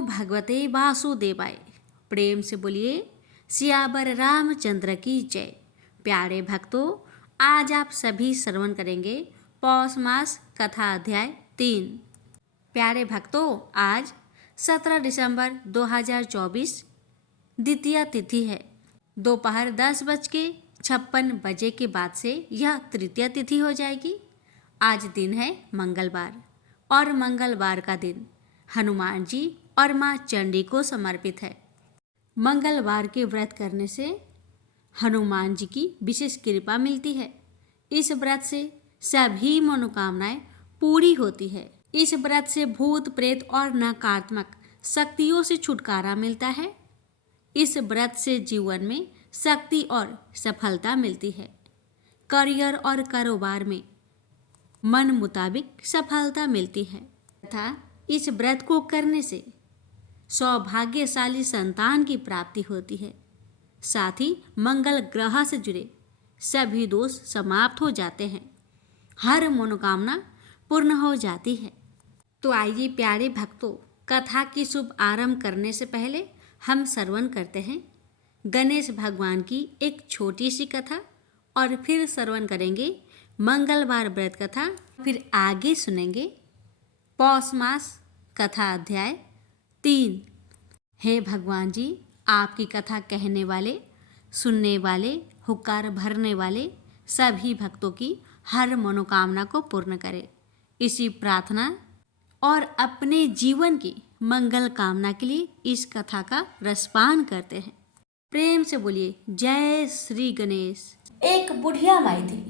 नमो भगवते वासुदेवाय। प्रेम से बोलिए सियावर रामचंद्र की जय। प्यारे भक्तों, आज आप सभी श्रवण करेंगे पौष मास कथा अध्याय 3। प्यारे भक्तों, आज 17 दिसंबर 2024 द्वितीया तिथि है। दोपहर 10:56 के बाद से यह तृतीया तिथि हो जाएगी। आज दिन है मंगलवार और मंगलवार का दिन हनुमान जी और माँ चंडी को समर्पित है। मंगलवार के व्रत करने से हनुमान जी की विशेष कृपा मिलती है। इस व्रत से सभी मनोकामनाएं पूरी होती है। इस व्रत से भूत प्रेत और नकारात्मक शक्तियों से छुटकारा मिलता है। इस व्रत से जीवन में शक्ति और सफलता मिलती है। करियर और कारोबार में मन मुताबिक सफलता मिलती है तथा इस व्रत को करने से सौभाग्यशाली संतान की प्राप्ति होती है। साथ ही मंगल ग्रह से जुड़े सभी दोष समाप्त हो जाते हैं। हर मनोकामना पूर्ण हो जाती है। तो आइए प्यारे भक्तों, कथा की शुभ आरंभ करने से पहले हम श्रवण करते हैं गणेश भगवान की एक छोटी सी कथा और फिर श्रवण करेंगे मंगलवार व्रत कथा। फिर आगे सुनेंगे पौष मास कथा अध्याय 3। हे भगवान जी, आपकी कथा कहने वाले, सुनने वाले, हुक्कार भरने वाले सभी भक्तों की हर मनोकामना को पूर्ण करें। इसी प्रार्थना और अपने जीवन की मंगल कामना के लिए इस कथा का रसपान करते हैं। प्रेम से बोलिए जय श्री गणेश। एक बुढ़िया माई थी।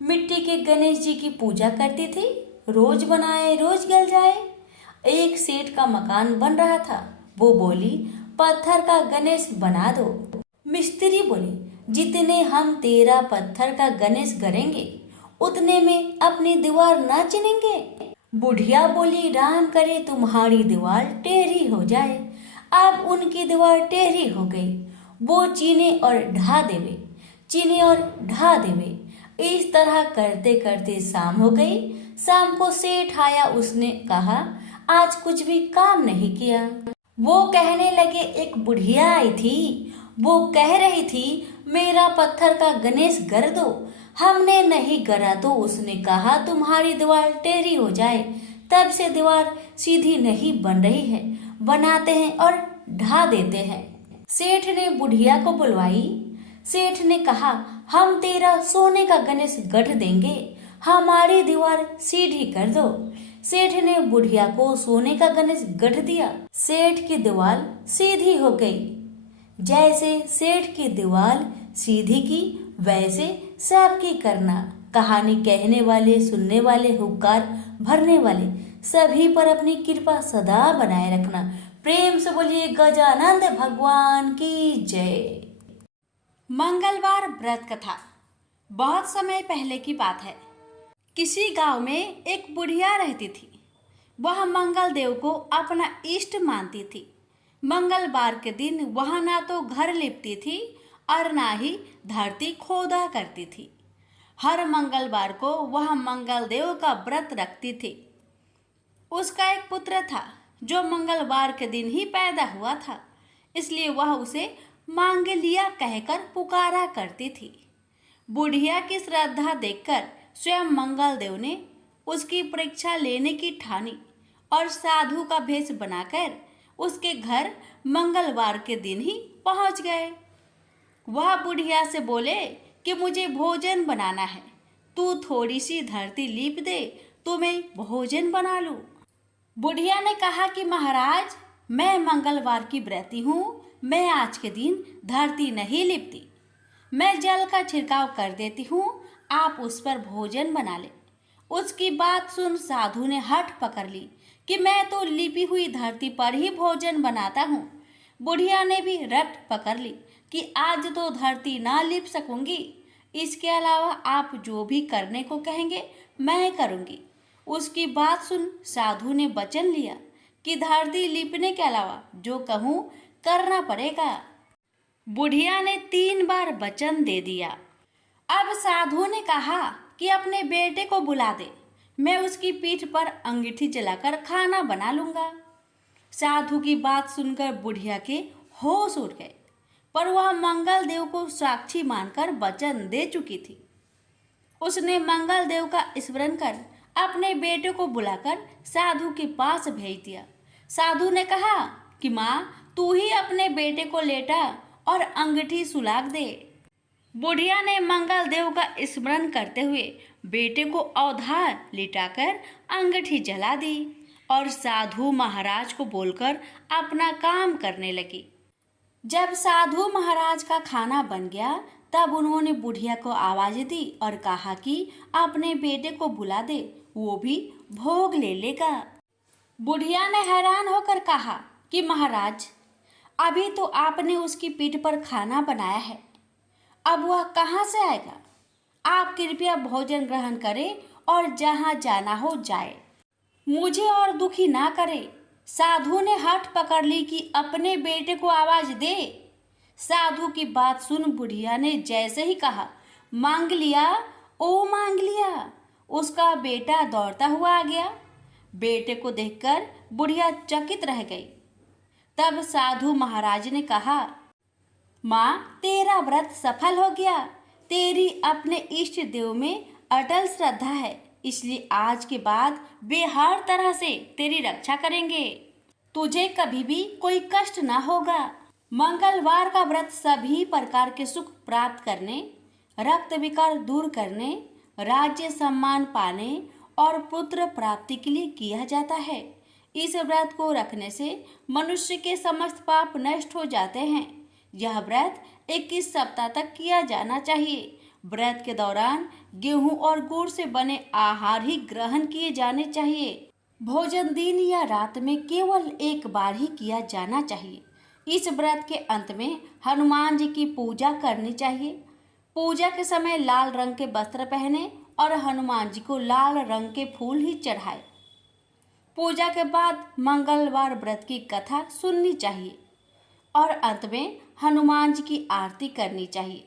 मिट्टी के गणेश जी की पूजा करती थी। रोज बनाए रोज गल जाए। एक सेठ का मकान बन रहा था। वो बोली, पत्थर का गणेश बना दो। मिस्त्री बोले, जितने हम तेरा पत्थर का गणेश करेंगे उतने में अपनी दीवार ना चिनेंगे। बुढ़िया बोली, राम करे तुम्हारी दीवार टेढ़ी हो जाए। अब उनकी दीवार टेढ़ी हो गई। वो चीने और ढा देवे, चीने और ढा देवे। इस तरह करते करते शाम हो गई। शाम को सेठ आया। उसने कहा, आज कुछ भी काम नहीं किया। वो कहने लगे, एक बुढ़िया आई थी। वो कह रही थी, मेरा पत्थर का गणेश गर दो। हमने नहीं गरा तो उसने कहा तुम्हारी दीवार टेढ़ी हो जाए। तब से दीवार सीधी नहीं बन रही है। बनाते हैं और ढा देते हैं। सेठ ने बुढ़िया को बुलवाई। सेठ ने कहा, हम तेरा सोने का गणेश गढ़ देंगे, हमारी दीवार सीधी कर दो। सेठ ने बुढ़िया को सोने का गणेश गढ़ दिया। सेठ की दीवार सीधी हो गई। जैसे सेठ की दीवार सीधी की वैसे सबकी करना। कहानी कहने वाले, सुनने वाले, हुक्कार भरने वाले सभी पर अपनी कृपा सदा बनाए रखना। प्रेम से बोलिए गजानंद भगवान की जय। मंगलवार व्रत कथा। बहुत समय पहले की बात है। किसी गांव में एक बुढ़िया रहती थी। वह मंगल देव को अपना इष्ट मानती थी। मंगलवार के दिन वह ना तो घर लिपती थी और ना ही धरती खोदा करती थी। हर मंगलवार को वह मंगल देव का व्रत रखती थी। उसका एक पुत्र था जो मंगलवार के दिन ही पैदा हुआ था, इसलिए वह उसे मांगे लिया कहकर पुकारा करती थी। बुढ़िया की श्रद्धा देखकर स्वयं मंगल देव ने उसकी परीक्षा लेने की ठानी और साधु का भेष बनाकर उसके घर मंगलवार के दिन ही पहुंच गए। वह बुढ़िया से बोले कि मुझे भोजन बनाना है, तू थोड़ी सी धरती लीप दे तो मैं भोजन बना लूं। बुढ़िया ने कहा कि महाराज, मैं मंगलवार की व्रती हूँ, मैं आज के दिन धरती नहीं लिपती। मैं जल का छिड़काव कर देती हूँ, आप उस पर भोजन बना ले। उसकी बात सुन साधु ने हठ पकड़ ली कि मैं तो लिपी हुई धरती पर ही भोजन बनाता हूँ। बुढ़िया ने भी रट पकड़ ली कि आज तो धरती ना लिप सकूंगी। इसके अलावा आप जो भी करने को कहेंगे मैं करूँगी। उसकी बात सुन साधु ने वचन लिया कि धरती लिपने के अलावा जो कहूँ करना पड़ेगा। बुढ़िया ने 3 बार वचन दे दिया। अब साधु ने कहा कि अपने बेटे को बुला दे, मैं उसकी पीठ पर अंगीठी जलाकर खाना बना लूंगा। साधु की बात सुनकर बुढ़िया के होश उड़ गए, पर वह मंगल देव को साक्षी मानकर वचन दे चुकी थी। उसने मंगल देव का स्मरण कर अपने बेटे को बुलाकर साधु के पास भेज दिया। साधु ने कहा कि माँ, तू ही अपने बेटे को लेटा और अंगूठी सुलाग दे। बुढ़िया ने मंगल देव का स्मरण करते हुए बेटे को अवधार लिटाकर अंगूठी जला दी और साधु महाराज को बोलकर अपना काम करने लगी। जब साधु महाराज का खाना बन गया तब उन्होंने बुढ़िया को आवाज दी और कहा कि अपने बेटे को बुला दे, वो भी भोग ले लेगा। बुढ़िया ने हैरान होकर कहा कि महाराज, अभी तो आपने उसकी पीठ पर खाना बनाया है, अब वह कहाँ से आएगा? आप कृपया भोजन ग्रहण करें और जहाँ जाना हो जाए, मुझे और दुखी ना करे। साधु ने हठ पकड़ ली कि अपने बेटे को आवाज दे। साधु की बात सुन बुढ़िया ने जैसे ही कहा, मांग लिया, ओ मांग लिया, उसका बेटा दौड़ता हुआ आ गया। बेटे को देखकर बुढ़िया चकित रह गई। तब साधु महाराज ने कहा, माँ, तेरा व्रत सफल हो गया। तेरी अपने इष्ट देव में अटल श्रद्धा है, इसलिए आज के बाद वे हर तरह से तेरी रक्षा करेंगे। तुझे कभी भी कोई कष्ट ना होगा। मंगलवार का व्रत सभी प्रकार के सुख प्राप्त करने, रक्त विकार दूर करने, राज्य सम्मान पाने और पुत्र प्राप्ति के लिए किया जाता है। इस व्रत को रखने से मनुष्य के समस्त पाप नष्ट हो जाते हैं। यह व्रत 21 सप्ताह तक किया जाना चाहिए। व्रत के दौरान गेहूं और गुड़ से बने आहार ही ग्रहण किए जाने चाहिए। भोजन दिन या रात में केवल एक बार ही किया जाना चाहिए। इस व्रत के अंत में हनुमान जी की पूजा करनी चाहिए। पूजा के समय लाल रंग के वस्त्र पहने और हनुमान जी को लाल रंग के फूल ही चढ़ाए। पूजा के बाद मंगलवार व्रत की कथा सुननी चाहिए और अंत में हनुमान जी की आरती करनी चाहिए।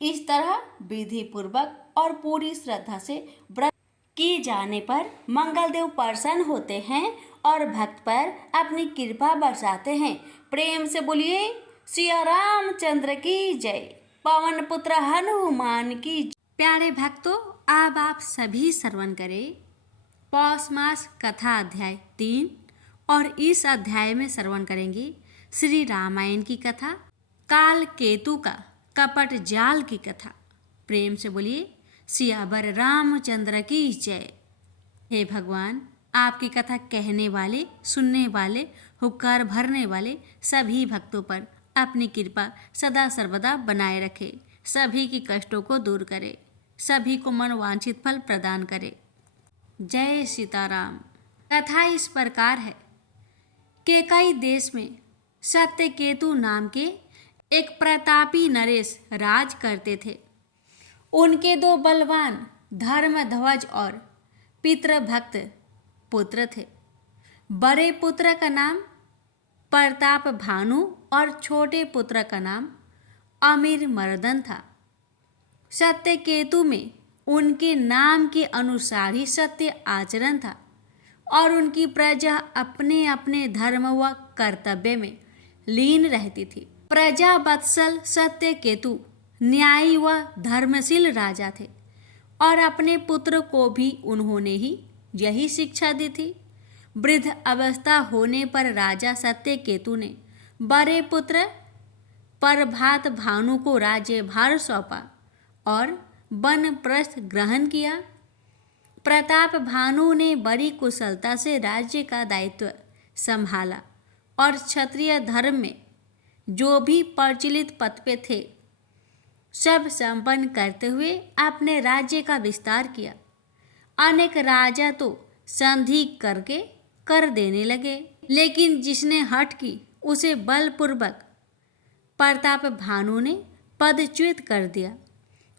इस तरह विधि पूर्वक और पूरी श्रद्धा से व्रत किए जाने पर मंगल देव प्रसन्न होते हैं और भक्त पर अपनी कृपा बरसाते हैं। प्रेम से बोलिए सिया रामचंद्र की जय, पवन पुत्र हनुमान की जय। प्यारे भक्तों, अब आप सभी श्रवण करें पौष मास कथा अध्याय 3 और इस अध्याय में श्रवण करेंगे श्री रामायण की कथा, काल केतु का कपट जाल की कथा। प्रेम से बोलिए सियावर रामचंद्र की जय। हे भगवान, आपकी कथा कहने वाले, सुनने वाले, हुक्कार भरने वाले सभी भक्तों पर अपनी कृपा सदा सर्वदा बनाए रखे, सभी की कष्टों को दूर करे, सभी को मनवांछित फल प्रदान करे। जय सीताराम। कथा इस प्रकार है कि कई देश में सत्यकेतु नाम के एक प्रतापी नरेश राज करते थे। उनके 2 बलवान धर्मध्वज और पितृभक्त पुत्र थे। बड़े पुत्र का नाम प्रताप भानु और छोटे पुत्र का नाम अमीर मर्दन था। सत्यकेतु में उनके नाम के अनुसार ही सत्य आचरण था और उनकी प्रजा अपने अपने धर्म व कर्तव्य में लीन रहती थी। प्रजा वत्सल सत्यकेतु न्यायी व धर्मशील राजा थे और अपने पुत्र को भी उन्होंने ही यही शिक्षा दी थी। वृद्ध अवस्था होने पर राजा सत्यकेतु ने बड़े पुत्र प्रभात भानु को राज्यभार सौंपा और वनप्रस्थ ग्रहण किया। प्रताप भानु ने बड़ी कुशलता से राज्य का दायित्व संभाला और क्षत्रिय धर्म में जो भी प्रचलित पद पे थे सब संपन्न करते हुए अपने राज्य का विस्तार किया। अनेक राजा तो संधि करके कर देने लगे, लेकिन जिसने हठ की उसे बलपूर्वक प्रताप भानु ने पदच्युत कर दिया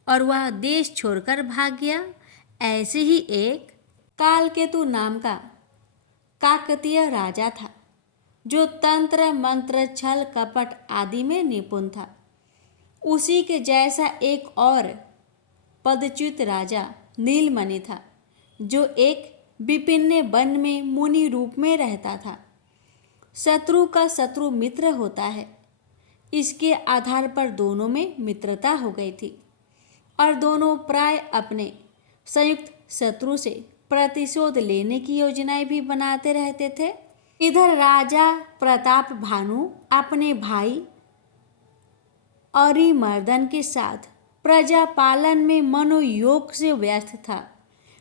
और वह देश छोड़कर भाग गया। ऐसे ही एक कालकेतु नाम का काकतीय राजा था जो तंत्र मंत्र छल कपट आदि में निपुण था। उसी के जैसा एक और पदच्युत राजा नीलमणि था जो एक विभिन्न वन में मुनि रूप में रहता था। शत्रु का शत्रु मित्र होता है। इसके आधार पर दोनों में मित्रता हो गई थी और दोनों प्राय अपने संयुक्त शत्रु से प्रतिशोध लेने की योजनाएं भी बनाते रहते थे। इधर राजा प्रताप भानु अपने भाई अरिमर्दन के साथ प्रजा पालन में मनोयोग से व्यस्त था।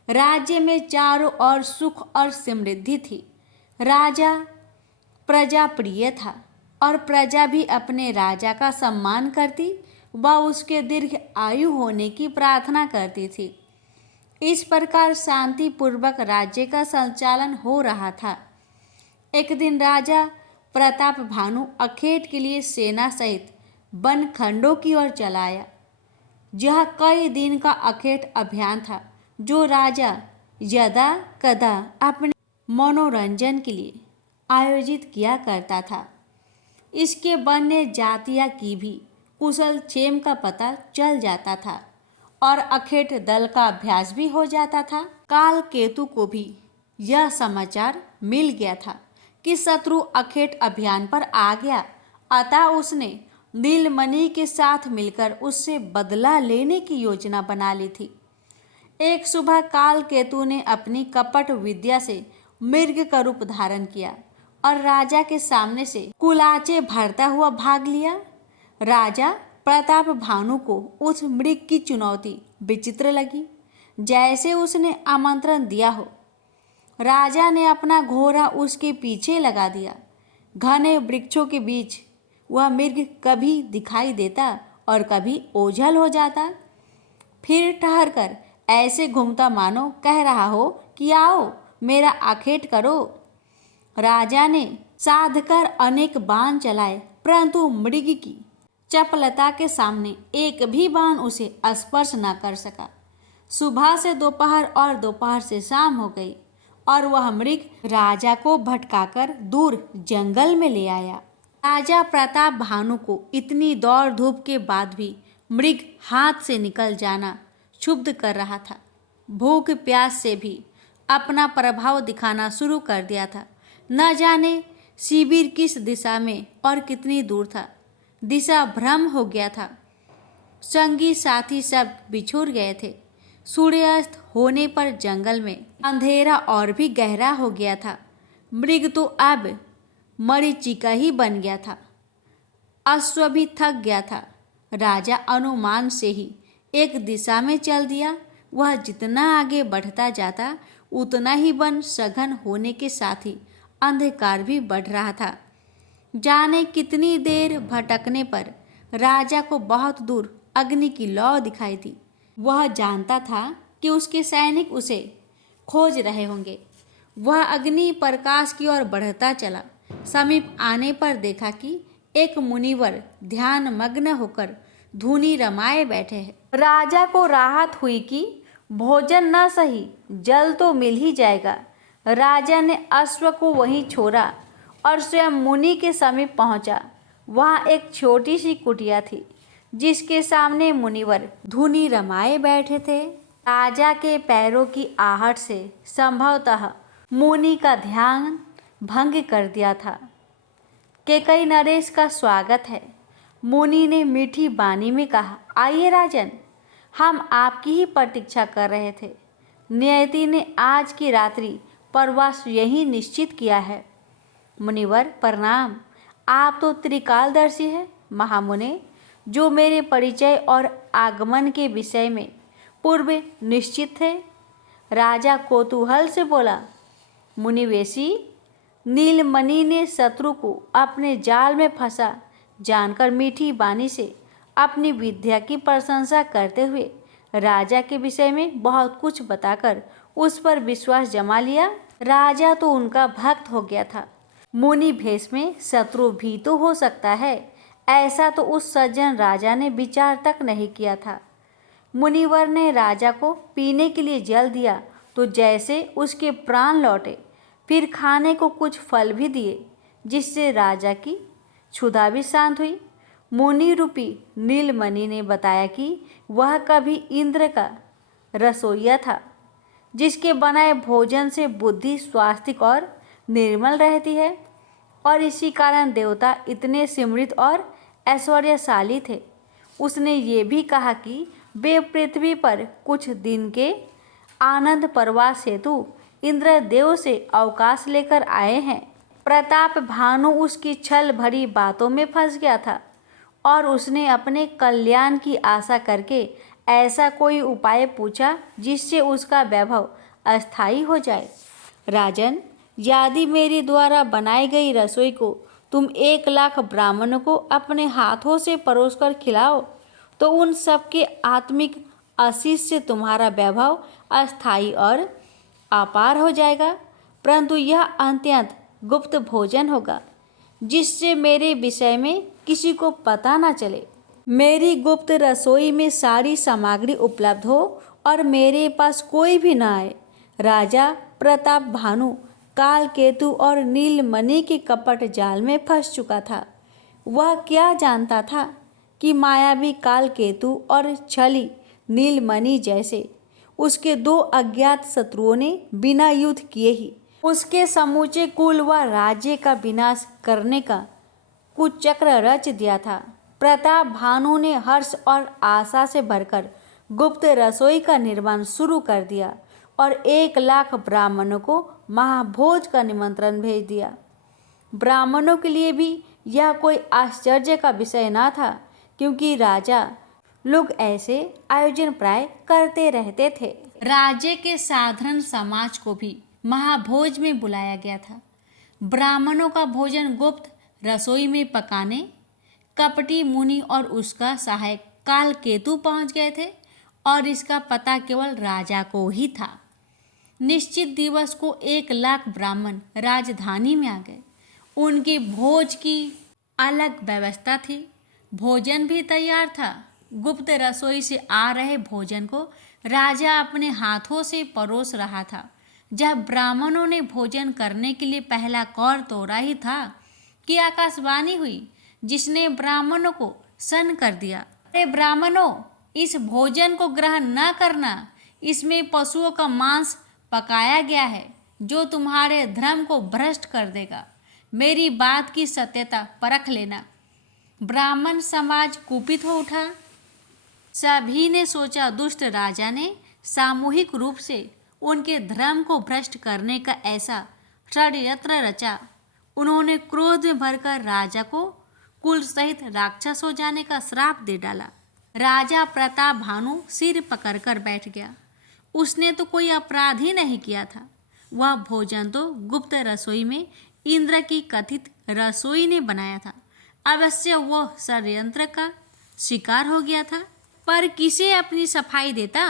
राज्य में चारों ओर सुख और समृद्धि थी। राजा प्रजा प्रिय था और प्रजा भी अपने राजा का सम्मान करती व उसके दीर्घ आयु होने की प्रार्थना करती थी। इस प्रकार शांतिपूर्वक राज्य का संचालन हो रहा था। एक दिन राजा प्रताप भानु अखेट के लिए सेना सहित वन खंडों की ओर चला आया। यह कई दिन का अखेट अभियान था जो राजा यदा कदा अपने मनोरंजन के लिए आयोजित किया करता था। इसके वन्य जातिया की भी कुशल क्षेम का पता चल जाता था और अखेट दल का अभ्यास भी हो जाता था। काल केतु को भी यह समाचार मिल गया था कि शत्रु अखेट अभियान पर आ गया, अतः उसने नीलमणि के साथ मिलकर उससे बदला लेने की योजना बना ली थी। एक सुबह काल केतु ने अपनी कपट विद्या से मृग का रूप धारण किया और राजा के सामने से कुलाचे भरता हुआ भाग लिया। राजा प्रताप भानु को उस मृग की चुनौती विचित्र लगी, जैसे उसने आमंत्रण दिया हो। राजा ने अपना घोड़ा उसके पीछे लगा दिया। घने वृक्षों के बीच वह मृग कभी दिखाई देता और कभी ओझल हो जाता, फिर ठहरकर ऐसे घूमता मानो कह रहा हो कि आओ मेरा आखेट करो। राजा ने साधकर अनेक बाण चलाए, परंतु मृग की चपलता के सामने एक भी बाण उसे स्पर्श न कर सका। सुबह से दोपहर और दोपहर से शाम हो गई और वह मृग राजा को भटकाकर दूर जंगल में ले आया। राजा प्रताप भानु को इतनी दौड़ धूप के बाद भी मृग हाथ से निकल जाना क्षुब्ध कर रहा था। भूख प्यास से भी अपना प्रभाव दिखाना शुरू कर दिया था। न जाने शिविर किस दिशा में और कितनी दूर था। दिशा भ्रम हो गया था। संगी साथी सब बिछुड़ गए थे। सूर्यास्त होने पर जंगल में अंधेरा और भी गहरा हो गया था। मृग तो अब मरीचिका ही बन गया था। अश्व भी थक गया था। राजा अनुमान से ही एक दिशा में चल दिया। वह जितना आगे बढ़ता जाता उतना ही वन सघन होने के साथ ही अंधकार भी बढ़ रहा था। जाने कितनी देर भटकने पर राजा को बहुत दूर अग्नि की लौ दिखाई दी। वह जानता था कि उसके सैनिक उसे खोज रहे होंगे। वह अग्नि प्रकाश की ओर बढ़ता चला। समीप आने पर देखा कि एक मुनिवर ध्यान मग्न होकर धुनी रमाए बैठे हैं। राजा को राहत हुई कि भोजन न सही जल तो मिल ही जाएगा। राजा ने अश्व को वहीं छोड़ा और स्वयं मुनि के समीप पहुंचा। वहाँ एक छोटी सी कुटिया थी जिसके सामने मुनिवर धुनी रमाए बैठे थे। राजा के पैरों की आहट से संभवतः मुनि का ध्यान भंग कर दिया था। केकई नरेश का स्वागत है। मुनि ने मीठी वाणी में कहा, आइए राजन, हम आपकी ही प्रतीक्षा कर रहे थे। नियति ने आज की रात्रि परवास यही निश्चित किया है। मुनिवर प्रणाम, आप तो त्रिकालदर्शी हैं महामुने, जो मेरे परिचय और आगमन के विषय में पूर्व निश्चित थे। राजा कौतूहल से बोला, मुनिवेशी, नीलमणि ने शत्रु को अपने जाल में फंसा जानकर मीठी वाणी से अपनी विद्या की प्रशंसा करते हुए राजा के विषय में बहुत कुछ बताकर उस पर विश्वास जमा लिया। राजा तो उनका भक्त हो गया था। मुनि भेष में शत्रु भी तो हो सकता है, ऐसा तो उस सज्जन राजा ने विचार तक नहीं किया था। मुनिवर ने राजा को पीने के लिए जल दिया तो जैसे उसके प्राण लौटे। फिर खाने को कुछ फल भी दिए, जिससे राजा की क्षुधा भी शांत हुई। मुनि रूपी नीलमणि ने बताया कि वह कभी इंद्र का रसोइया था, जिसके बनाए भोजन से बुद्धि स्वास्थ्य और निर्मल रहती है और इसी कारण देवता इतने समृद्ध और ऐश्वर्यशाली थे। उसने ये भी कहा कि वे पृथ्वी पर कुछ दिन के आनंद प्रवास हेतु इंद्रदेव से अवकाश लेकर आए हैं। प्रताप भानु उसकी छल भरी बातों में फंस गया था और उसने अपने कल्याण की आशा करके ऐसा कोई उपाय पूछा जिससे उसका वैभव अस्थायी हो जाए। राजन, यदि मेरे द्वारा बनाई गई रसोई को तुम 1,00,000 ब्राह्मणों को अपने हाथों से परोसकर खिलाओ तो उन सबके आत्मिक आशीष से तुम्हारा वैभव अस्थायी और अपार हो जाएगा। परंतु यह अत्यंत गुप्त भोजन होगा जिससे मेरे विषय में किसी को पता ना चले। मेरी गुप्त रसोई में सारी सामग्री उपलब्ध हो और मेरे पास कोई भी ना आए। राजा प्रताप भानु काल केतु और नीलमणि के कपट जाल में फंस चुका था। वह क्या जानता था कि मायावी काल केतु और छली नीलमणि जैसे उसके 2 अज्ञात शत्रुओं ने बिना युद्ध किए ही उसके समूचे कुल व राज्य का विनाश करने का कुचक्र रच दिया था। प्रताप भानु ने हर्ष और आशा से भरकर गुप्त रसोई का निर्माण शुरू कर दिया और 1,00,000 ब्राह्मणों को महाभोज का निमंत्रण भेज दिया। ब्राह्मणों के लिए भी यह कोई आश्चर्य का विषय न था, क्योंकि राजा लोग ऐसे आयोजन प्राय करते रहते थे। राज्य के साधारण समाज को भी महाभोज में बुलाया गया था। ब्राह्मणों का भोजन गुप्त रसोई में पकाने कपटी मुनि और उसका सहायक काल केतु पहुंच गए थे और इसका पता केवल राजा को ही था। निश्चित दिवस को 1,00,000 ब्राह्मण राजधानी में आ गए। उनकी भोज की अलग व्यवस्था थी। भोजन भी तैयार था। गुप्त रसोई से आ रहे भोजन को राजा अपने हाथों से परोस रहा था। जब ब्राह्मणों ने भोजन करने के लिए पहला कौर तोड़ा ही था कि आकाशवाणी हुई जिसने ब्राह्मणों को सन्न कर दिया। अरे ब्राह्मणों, इस भोजन को ग्रहण न करना। इसमें पशुओं का मांस पकाया गया है जो तुम्हारे धर्म को भ्रष्ट कर देगा। मेरी बात की सत्यता परख लेना। ब्राह्मण समाज कुपित हो उठा। सभी ने सोचा दुष्ट राजा ने सामूहिक रूप से उनके धर्म को भ्रष्ट करने का ऐसा षड्यंत्र रचा। उन्होंने क्रोध में भरकर राजा को कुल सहित राक्षस हो जाने का श्राप दे डाला। राजा प्रताप भानु सिर पकड़कर बैठ गया। उसने तो कोई अपराध ही नहीं किया था। वह भोजन तो गुप्त रसोई में इंद्र की कथित रसोई ने बनाया था। अवश्य वह षड्यंत्र का शिकार हो गया था, पर किसे अपनी सफाई देता।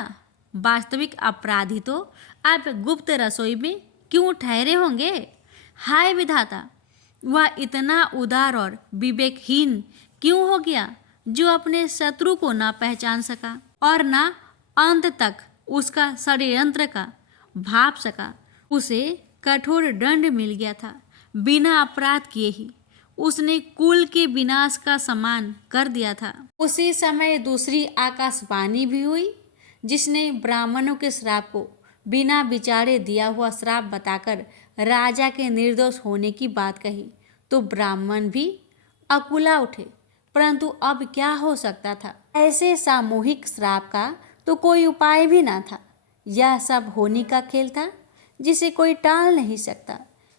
वास्तविक अपराधी तो अब गुप्त रसोई में क्यों ठहरे होंगे। हाय विधाता, वह इतना उदार और विवेकहीन क्यों हो गया जो अपने शत्रु को न पहचान सका और न अंत तक उसका षड्यंत्र का भाप सका। उसे कठोर दंड मिल गया था। बिना अपराध किए ही उसने कुल के विनाश का सम्मान कर दिया था। उसी समय दूसरी आकाशवाणी भी हुई जिसने ब्राह्मणों के श्राप को बिना विचारे दिया हुआ श्राप बताकर राजा के निर्दोष होने की बात कही तो ब्राह्मण भी अकुला उठे। परंतु अब क्या हो सकता था। ऐसे सामूहिक श्राप का तो कोई उपाय भी ना था। यह सब होनी का खेल था जिसे कोई टाल नहीं सकता।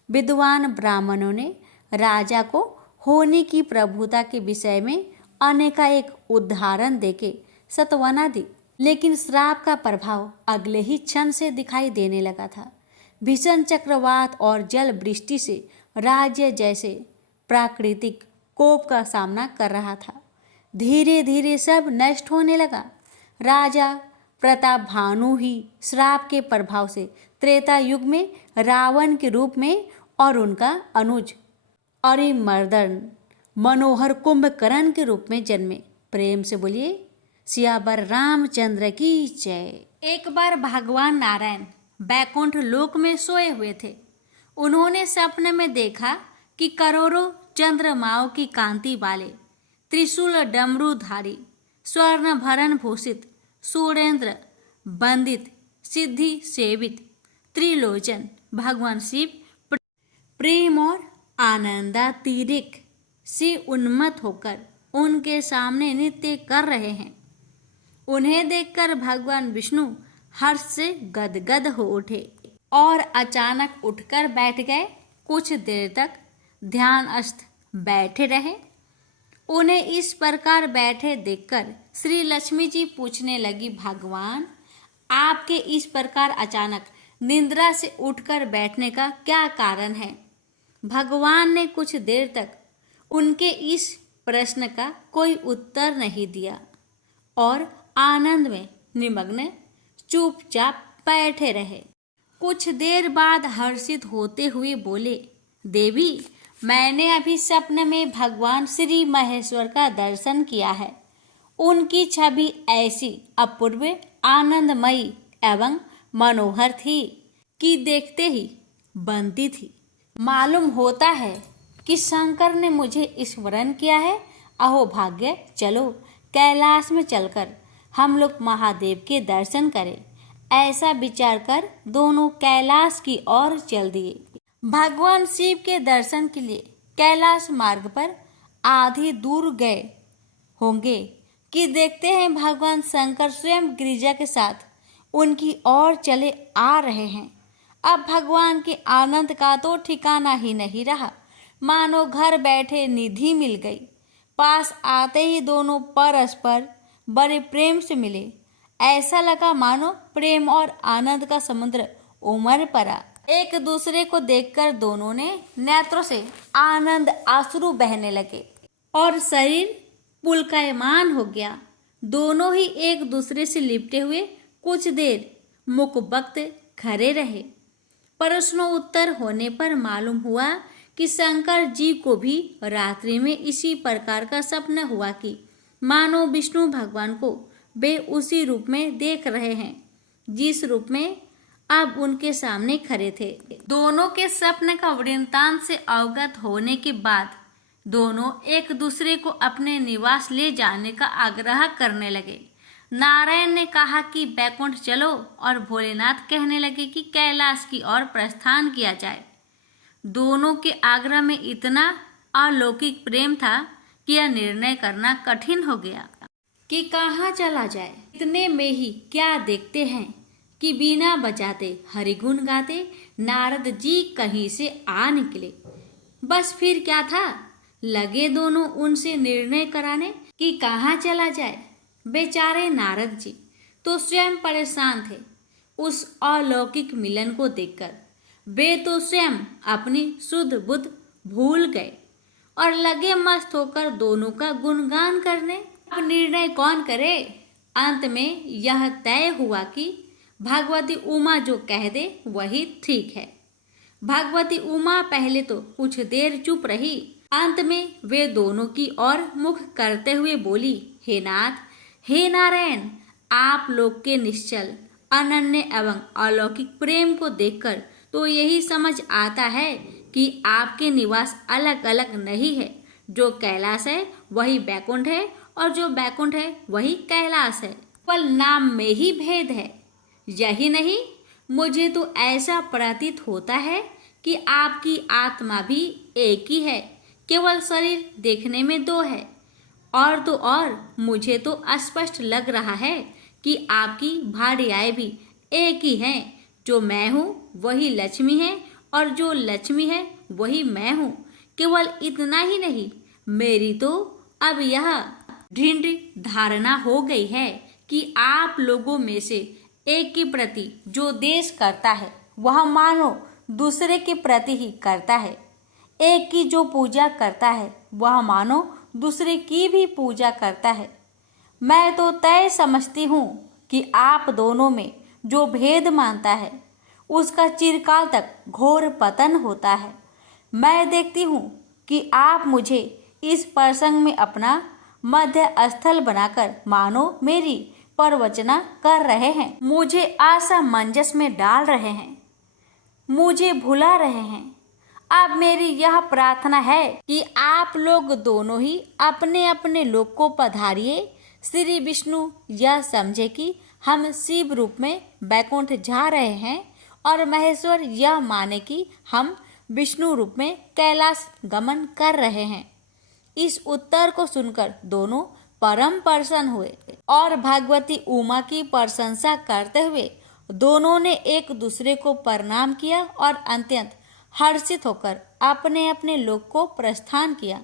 विद्वान ब्राह्मणों ने राजा को होनी की प्रभुता के विषय में अनेकानेक उदाहरण देके सत्वना दी, लेकिन श्राप का प्रभाव अगले ही क्षण से दिखाई देने लगा था। भीषण चक्रवात और जल वृष्टि से राज्य जैसे प्राकृतिक कोप का सामना कर रहा था। धीरे धीरे सब नष्ट होने लगा। राजा प्रताप भानु ही श्राप के प्रभाव से त्रेता युग में रावण के रूप में और उनका अनुज अरिमर्दन मनोहर कुंभकर्ण के रूप में जन्मे। प्रेम से बोलिए सियावर रामचंद्र की जय। एक बार भगवान नारायण बैकुंठ लोक में सोए हुए थे। उन्होंने सपने में देखा कि करोड़ों चंद्रमाओं की कांति वाले त्रिशूल डमरूधारी स्वर्ण भरण भूषित सूर्येंद्र बंदित सिद्धि सेवित त्रिलोचन भगवान शिव प्रेम और आनंदातिरिक्त से उन्मत्त होकर उनके सामने नृत्य कर रहे हैं। उन्हें देखकर भगवान विष्णु हर्ष से गदगद हो उठे और अचानक उठकर बैठ गए। कुछ देर तक ध्यानस्थ बैठे रहे। उन्हें इस प्रकार बैठे देखकर श्री लक्ष्मी जी पूछने लगी, भगवान आपके इस प्रकार अचानक निद्रा से उठकर बैठने का क्या कारण है? भगवान ने कुछ देर तक उनके इस प्रश्न का कोई उत्तर नहीं दिया और आनंद में निमग्न चुपचाप बैठे रहे। कुछ देर बाद हर्षित होते हुए बोले, देवी मैंने अभी स्वप्न में भगवान श्री महेश्वर का दर्शन किया है। उनकी छवि ऐसी अपूर्व, आनंदमयी एवं मनोहर थी कि देखते ही बनती थी। मालूम होता है कि शंकर ने मुझे स्मरण किया है। अहो भाग्य, चलो कैलाश में चलकर हम लोग महादेव के दर्शन करें। ऐसा विचार कर दोनों कैलाश की ओर चल दिए। भगवान शिव के दर्शन के लिए कैलाश मार्ग पर आधी दूर गए होंगे कि देखते हैं भगवान शंकर स्वयं गिरिजा के साथ उनकी ओर चले आ रहे हैं। अब भगवान के आनंद का तो ठिकाना ही नहीं रहा, मानो घर बैठे निधि मिल गई। पास आते ही दोनों परस्पर बड़े प्रेम से मिले। ऐसा लगा मानो प्रेम और आनंद का समुद्र उमड़ पड़ा। एक दूसरे को देखकर दोनों ने नेत्रों से आनंद आंसू बहने लगे और शरीर पुलकायमान हो गया। दोनों ही एक दूसरे से लिपटे हुए कुछ देर मुखबख्त खड़े रहे। प्रश्नोत्तर होने पर मालूम हुआ कि शंकर जी को भी रात्रि में इसी प्रकार का सपना हुआ कि मानो विष्णु भगवान को वे उसी रूप में देख रहे हैं जिस रूप में अब उनके सामने खड़े थे। दोनों के स्वप्न का वृत्तांत से अवगत होने के बाद दोनों एक दूसरे को अपने निवास ले जाने का आग्रह करने लगे। नारायण ने कहा कि बैकुंठ चलो और भोलेनाथ कहने लगे कि कैलाश की ओर प्रस्थान किया जाए। दोनों के आग्रह में इतना अलौकिक प्रेम था कि यह निर्णय करना कठिन हो गया कि कहाँ चला जाए। इतने में ही क्या देखते हैं कि बीना बजाते हरिगुण गाते नारद जी कहीं से आ निकले। बस फिर क्या था, लगे दोनों उनसे निर्णय कराने कि कहाँ चला जाए। बेचारे नारद जी तो स्वयं परेशान थे उस अलौकिक मिलन को देखकर। वे तो स्वयं अपनी शुद्ध बुद्ध भूल गए और लगे मस्त होकर दोनों का गुणगान करने। अब निर्णय कौन करे? अंत में यह तय हुआ कि भगवती उमा जो कह दे वही ठीक है। भगवती उमा पहले तो कुछ देर चुप रही। अंत में वे दोनों की ओर मुख करते हुए बोली, हे नाथ, हे नारायण, आप लोग के निश्चल अनन्य एवं अलौकिक प्रेम को देखकर तो यही समझ आता है कि आपके निवास अलग अलग नहीं है। जो कैलाश है वही बैकुंठ है और जो बैकुंठ है वही कैलाश है। केवल नाम में ही भेद है। यही नहीं, मुझे तो ऐसा प्रतीत होता है कि आपकी आत्मा भी एक ही है, केवल शरीर देखने में दो है। और तो और मुझे तो स्पष्ट लग रहा है कि आपकी भार्याएं भी एक ही हैं। जो मैं हूँ वही लक्ष्मी है और जो लक्ष्मी है वही मैं हूँ। केवल इतना ही नहीं, मेरी तो अब यह दृढ़ धारणा हो गई है कि आप लोगों में से एक के प्रति जो देश करता है वह मानो दूसरे के प्रति ही करता है। एक की जो पूजा करता है वह मानो दूसरे की भी पूजा करता है। मैं तो तय समझती हूँ कि आप दोनों में जो भेद मानता है उसका चिरकाल तक घोर पतन होता है। मैं देखती हूँ कि आप मुझे इस प्रसंग में अपना मध्य स्थल बनाकर मानो मेरी प्रवचना कर रहे हैं, मुझे असमंजस में डाल रहे हैं, मुझे भुला रहे हैं। अब मेरी यह प्रार्थना है कि आप लोग दोनों ही अपने अपने लोक को पधारिए। श्री विष्णु यह समझे कि हम शिव रूप में बैकुंठ जा रहे हैं और महेश्वर यह माने कि हम विष्णु रूप में कैलाश गमन कर रहे हैं। इस उत्तर को सुनकर दोनों परम प्रसन्न हुए और भगवती उमा की प्रशंसा करते हुए दोनों ने एक दूसरे को प्रणाम किया और अत्यंत हर्षित होकर अपने अपने लोक को प्रस्थान किया।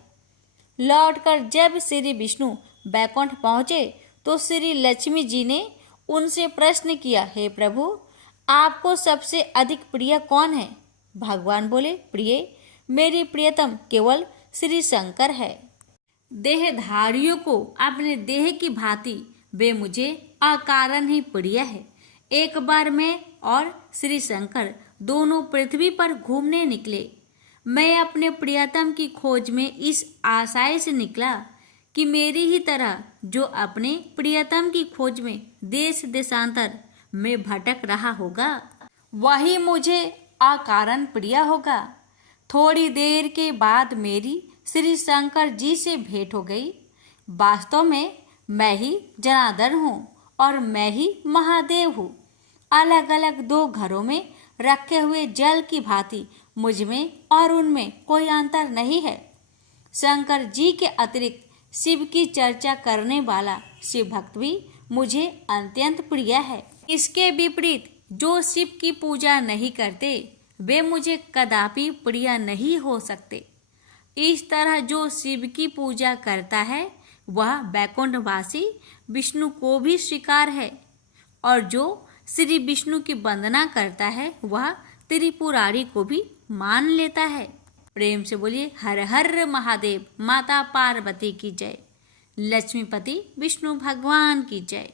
लौटकर जब श्री विष्णु बैकुंठ पहुँचे तो श्री लक्ष्मी जी ने उनसे प्रश्न किया, हे प्रभु, आपको सबसे अधिक प्रिय कौन है? भगवान बोले, प्रिय, मेरी प्रियतम केवल श्री शंकर है। देहधारियों को अपने देह की भांति वे मुझे अकारण ही प्रिय है। एक बार मैं और श्री शंकर दोनों पृथ्वी पर घूमने निकले। मैं अपने प्रियतम की खोज में इस आशय से निकला कि मेरी ही तरह जो अपने प्रियतम की खोज में देश देशांतर में भटक रहा होगा, वही मुझे अकारण प्रिय होगा। थोड़ी देर के बाद मेरी श्री शंकर जी से भेंट हो गई। वास्तव में मैं ही जनार्दन हूँ और मैं ही महादेव हूँ। अलग अलग दो घरों में रखे हुए जल की भांति मुझ में और उनमें कोई अंतर नहीं है। शंकर जी के अतिरिक्त शिव की चर्चा करने वाला शिव भक्त भी मुझे अत्यंत प्रिय है। इसके विपरीत जो शिव की पूजा नहीं करते वे मुझे कदापि प्रिय नहीं हो सकते। इस तरह जो शिव की पूजा करता है वह बैकुंठवासी विष्णु को भी स्वीकार है और जो श्री विष्णु की वंदना करता है वह त्रिपुरारी को भी मान लेता है। प्रेम से बोलिए हर हर महादेव। माता पार्वती की जय। लक्ष्मीपति विष्णु भगवान की जय।